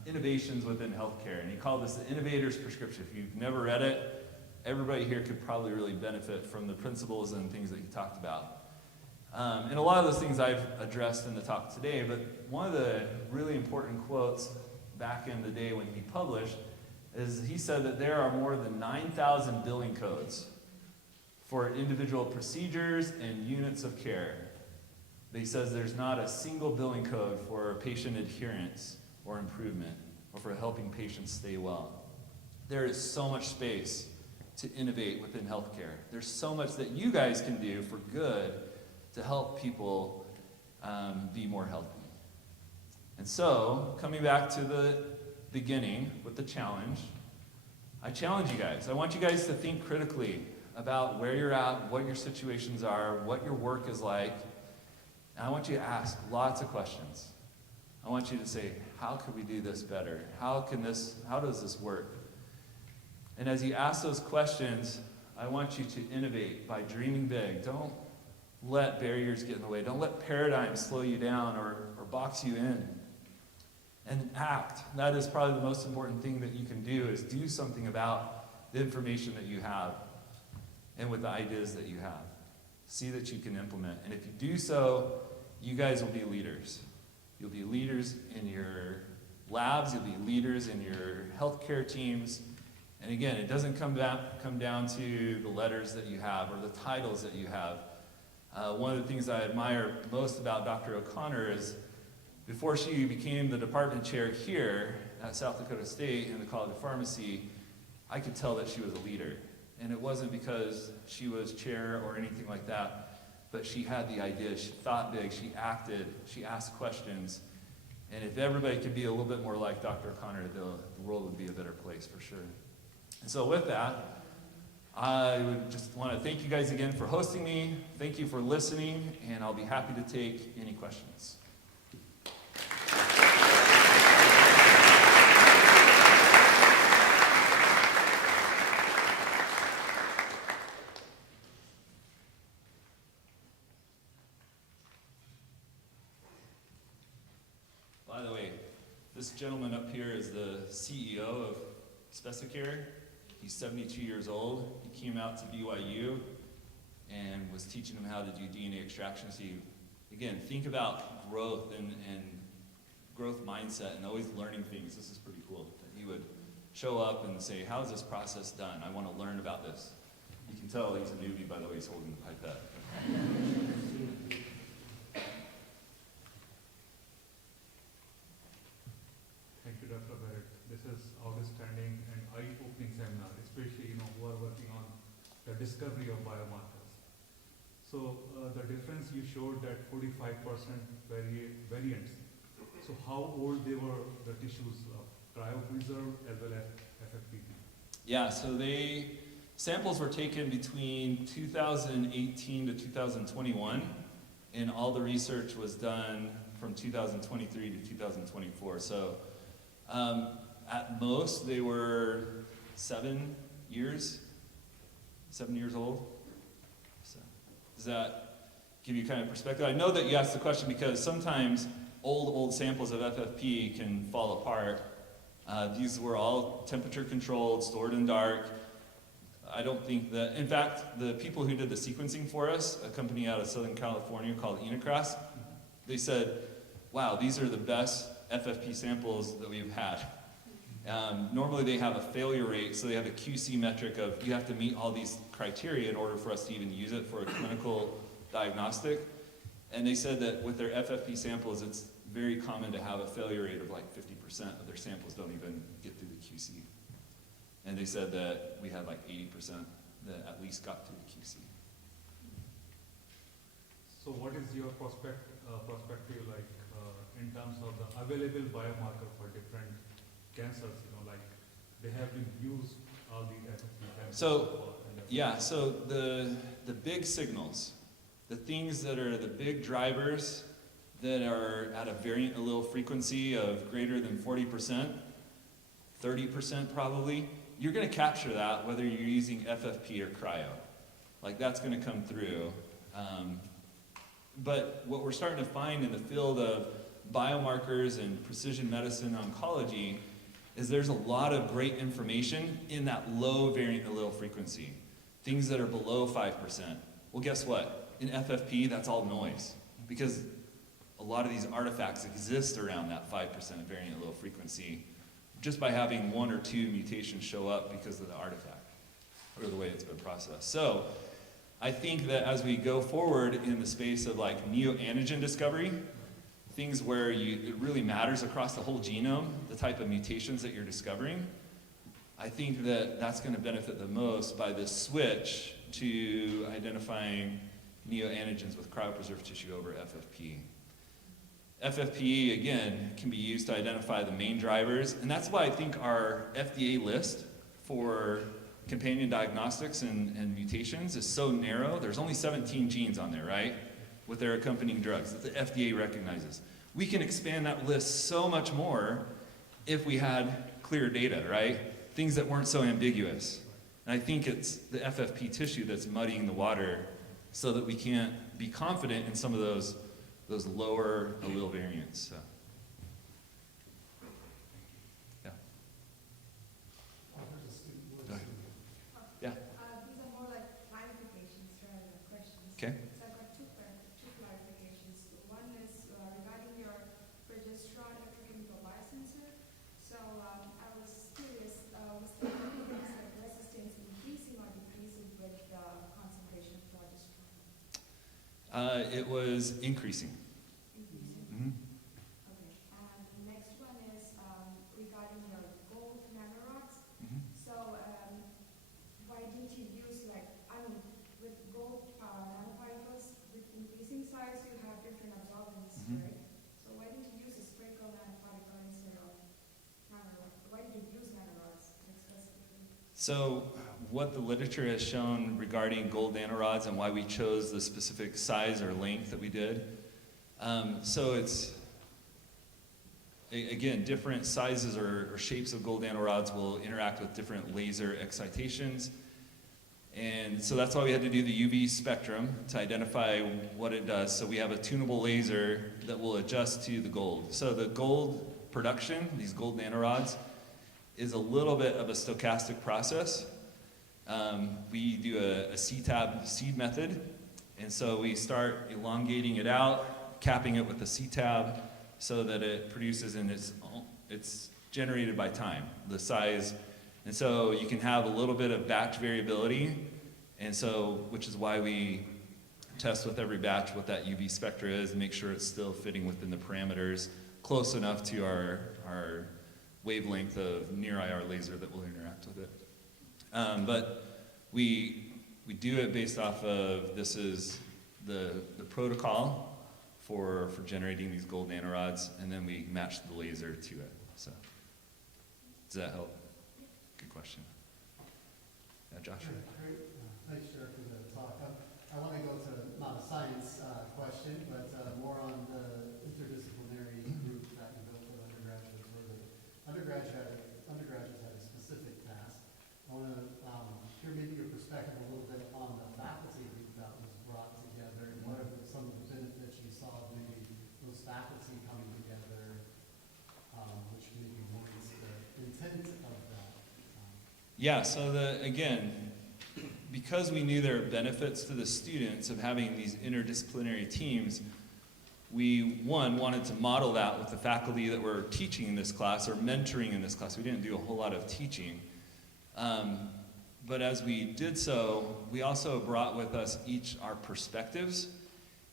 innovations within healthcare, and he called this the innovator's prescription. If you've never read it, everybody here could probably really benefit from the principles and things that he talked about. And a lot of those things I've addressed in the talk today, but one of the really important quotes back in the day when he published is he said that there are more than 9,000 billing codes for individual procedures and units of care. But he says there's not a single billing code for patient adherence or improvement or for helping patients stay well. There is so much space to innovate within healthcare. There's so much that you guys can do for good to help people be more healthy. And so, coming back to the beginning with the challenge, I challenge you guys. I want you guys to think critically about where you're at, what your situations are, what your work is like. And I want you to ask lots of questions. I want you to say, how could we do this better? How does this work? And as you ask those questions, I want you to innovate by dreaming big. Don't let barriers get in the way. Don't let paradigms slow you down or box you in. And act. That is probably the most important thing that you can do, is do something about the information that you have and with the ideas that you have. See that you can implement. And if you do so, you guys will be leaders. You'll be leaders in your labs, you'll be leaders in your healthcare teams, And again, it doesn't come down to the letters that you have or the titles that you have. One of the things I admire most about Dr. O'Connor is before she became the department chair here at South Dakota State in the College of Pharmacy, I could tell that she was a leader. And it wasn't because she was chair or anything like that, but she had the idea, she thought big, she acted, she asked questions. And if everybody could be a little bit more like Dr. O'Connor, the world would be a better place for sure. And so with that, I would just want to thank you guys again for hosting me. Thank you for listening, and I'll be happy to take any questions. By the way, this gentleman up here is the CEO of Specicare. He's 72 years old. He came out to BYU and was teaching them how to do DNA extraction. So you, again, think about growth and growth mindset and always learning things. This is pretty cool that he would show up and say, how is this process done? I want to learn about this. You can tell he's a newbie by the way he's holding the pipette. Thank you, Dr. Barrett. This is outstanding and eye-opening seminar, especially who are working on the discovery of biomarkers. So the difference you showed that 45% variants. So how old they were, the tissues, cryopreserved as well as FFPE? Yeah, so samples were taken between 2018 to 2021, and all the research was done from 2023 to 2024. So at most, they were 7 years old. So does that give you kind of perspective? I know that you asked the question because sometimes old samples of FFP can fall apart. These were all temperature controlled, stored in dark. I don't think that, in fact, the people who did the sequencing for us, a company out of Southern California called Enacross, they said, wow, these are the best FFP samples that we've had. Normally they have a failure rate, so they have a QC metric of you have to meet all these criteria in order for us to even use it for a clinical diagnostic. And they said that with their FFP samples, it's very common to have a failure rate of like 50% of their samples don't even get through the QC. And they said that we had like 80% that at least got through the QC. So what is your perspective like in terms of the available biomarker for different cancers? Like they have been used all these FFP cancers. So the big signals, the things that are the big drivers that are at a variant allele frequency of greater than 40%, 30% probably, you're going to capture that whether you're using FFP or cryo. Like that's going to come through. But what we're starting to find in the field of biomarkers and precision medicine oncology is there's a lot of great information in that low variant allele frequency. Things that are below 5%. Well, guess what? In FFP, that's all noise because a lot of these artifacts exist around that 5% variant allele frequency just by having 1 or 2 mutations show up because of the artifact or the way it's been processed. So I think that as we go forward in the space of like neoantigen discovery, things where it really matters across the whole genome, the type of mutations that you're discovering, I think that that's going to benefit the most by this switch to identifying neoantigens with cryopreserved tissue over FFP. FFPE, again, can be used to identify the main drivers, and that's why I think our FDA list for companion diagnostics and mutations is so narrow. There's only 17 genes on there, right? With their accompanying drugs that the FDA recognizes. We can expand that list so much more if we had clear data, right? Things that weren't so ambiguous. And I think it's the FFP tissue that's muddying the water so that we can't be confident in some of those lower allele variants. So. Yeah. Yeah. These are more like clarifications rather than questions. Okay. So I've got two clarifications. One is regarding your progesterone electrochemical biosensor. So I was curious, was the evidence that is increasing. Mhm. Okay, and the next one is regarding your gold nanorods. Mhm. So why didn't you use with gold nanoparticles, with increasing size you have different absorbance, Mhm. right? So why didn't you use a spherical nanoparticle instead of nanorods? Why did you use nanorods specifically? So what the literature has shown regarding gold nanorods and why we chose the specific size or length that we did. So it's, again, different sizes or shapes of gold nanorods will interact with different laser excitations. And so that's why we had to do the UV spectrum to identify what it does. So we have a tunable laser that will adjust to the gold. So the gold production, these gold nanorods, is a little bit of a stochastic process. We do a CTAB seed method, and so we start elongating it out, capping it with a CTAB so that it produces, and it's generated by time, the size. And so you can have a little bit of batch variability, and so, which is why we test with every batch what that UV spectra is and make sure it's still fitting within the parameters close enough to our wavelength of near IR laser that will interact with it. But we do it based off of, this is the protocol for generating these gold nanorods, and then we match the laser to it. So does that help? Good question. Yeah, Josh? Sure, great. Thanks, Chair, for the talk. I want to go to not a science question, but more on the interdisciplinary group that you built for the undergraduates, where the undergraduates had a specific task. I want to hear maybe your perspective a little bit on the faculty group that was brought together, and what are some of the benefits you saw of maybe those faculty coming together, which maybe warrants the intent of that. Yeah, so again, because we knew there are benefits to the students of having these interdisciplinary teams, we, wanted to model that with the faculty that were teaching in this class or mentoring in this class. We didn't do a whole lot of teaching. But as we did so, we also brought with us each our perspectives.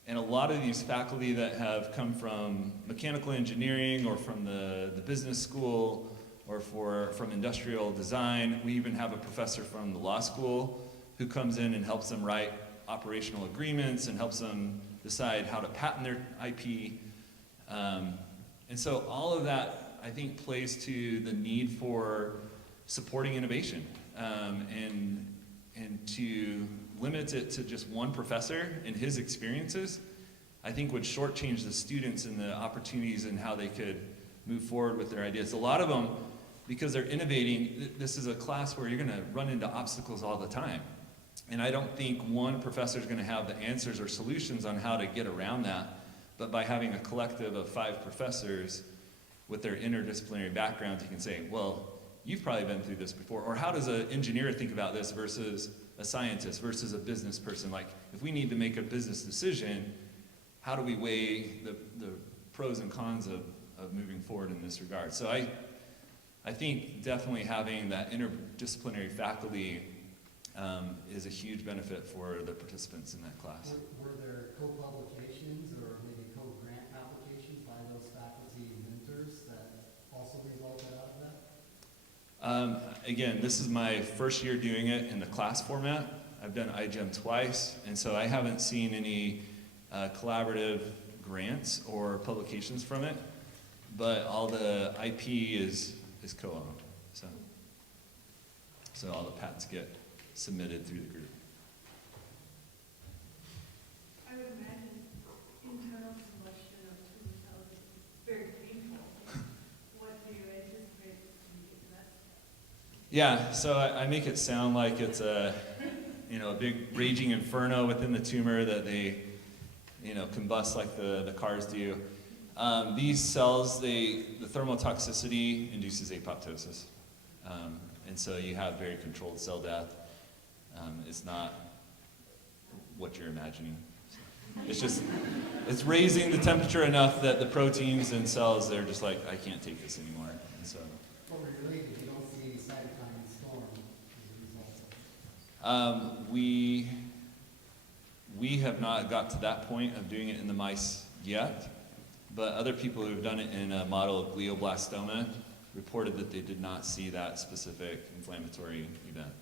And a lot of these faculty that have come from mechanical engineering or from the business school or from industrial design. We even have a professor from the law school who comes in and helps them write operational agreements and helps them decide how to patent their IP. And so all of that, I think, plays to the need for supporting innovation, and to limit it to just one professor and his experiences, I think would shortchange the students and the opportunities and how they could move forward with their ideas. A lot of them, because they're innovating, this is a class where you're going to run into obstacles all the time. And I don't think one professor is going to have the answers or solutions on how to get around that. But by having a collective of 5 professors with their interdisciplinary backgrounds, you can say, well, you've probably been through this before. Or how does an engineer think about this versus a scientist versus a business person? Like, if we need to make a business decision, how do we weigh the pros and cons of moving forward in this regard? So I think definitely having that interdisciplinary faculty is a huge benefit for the participants in that class. Were there co-publications or maybe co-grant applications by those faculty mentors that also resulted out of that? Again, this is my first year doing it in the class format. I've done iGEM twice, and so I haven't seen any collaborative grants or publications from it, but all the IP is co-owned. So all the patents get submitted through the group. I would imagine internal combustion of two intelligence is very painful. What do you anticipate when you get to that? Yeah, so I make it sound like it's a big raging inferno within the tumor that they, combust like the cars do. These cells, the thermal toxicity induces apoptosis. And so you have very controlled cell death. It's not what you're imagining. It's just, it's raising the temperature enough that the proteins and cells, they're just like, I can't take this anymore. And so, But related, you don't see cytokine storm as a result of it. We have not got to that point of doing it in the mice yet, but other people who have done it in a model of glioblastoma reported that they did not see that specific inflammatory event.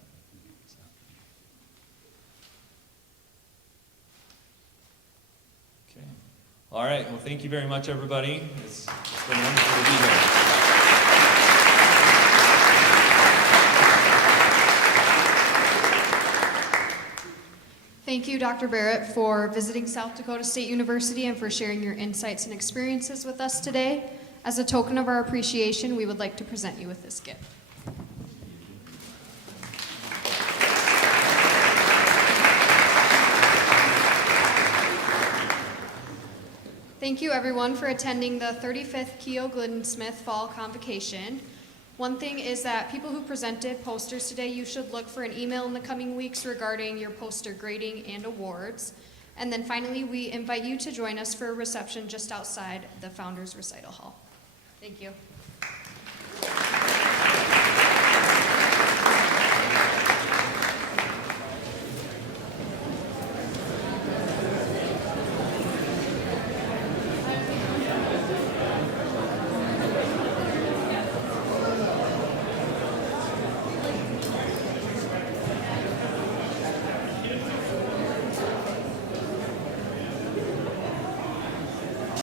So. Okay. All right. Well, thank you very much, everybody. It's been wonderful to be here. Thank you, Dr. Barrett, for visiting South Dakota State University and for sharing your insights and experiences with us today. As a token of our appreciation, we would like to present you with this gift. Thank you, everyone, for attending the 35th Keogh Glidden-Smith Fall Convocation. One thing is that people who presented posters today, you should look for an email in the coming weeks regarding your poster grading and awards. And then finally, we invite you to join us for a reception just outside the Founders Recital Hall. Thank you.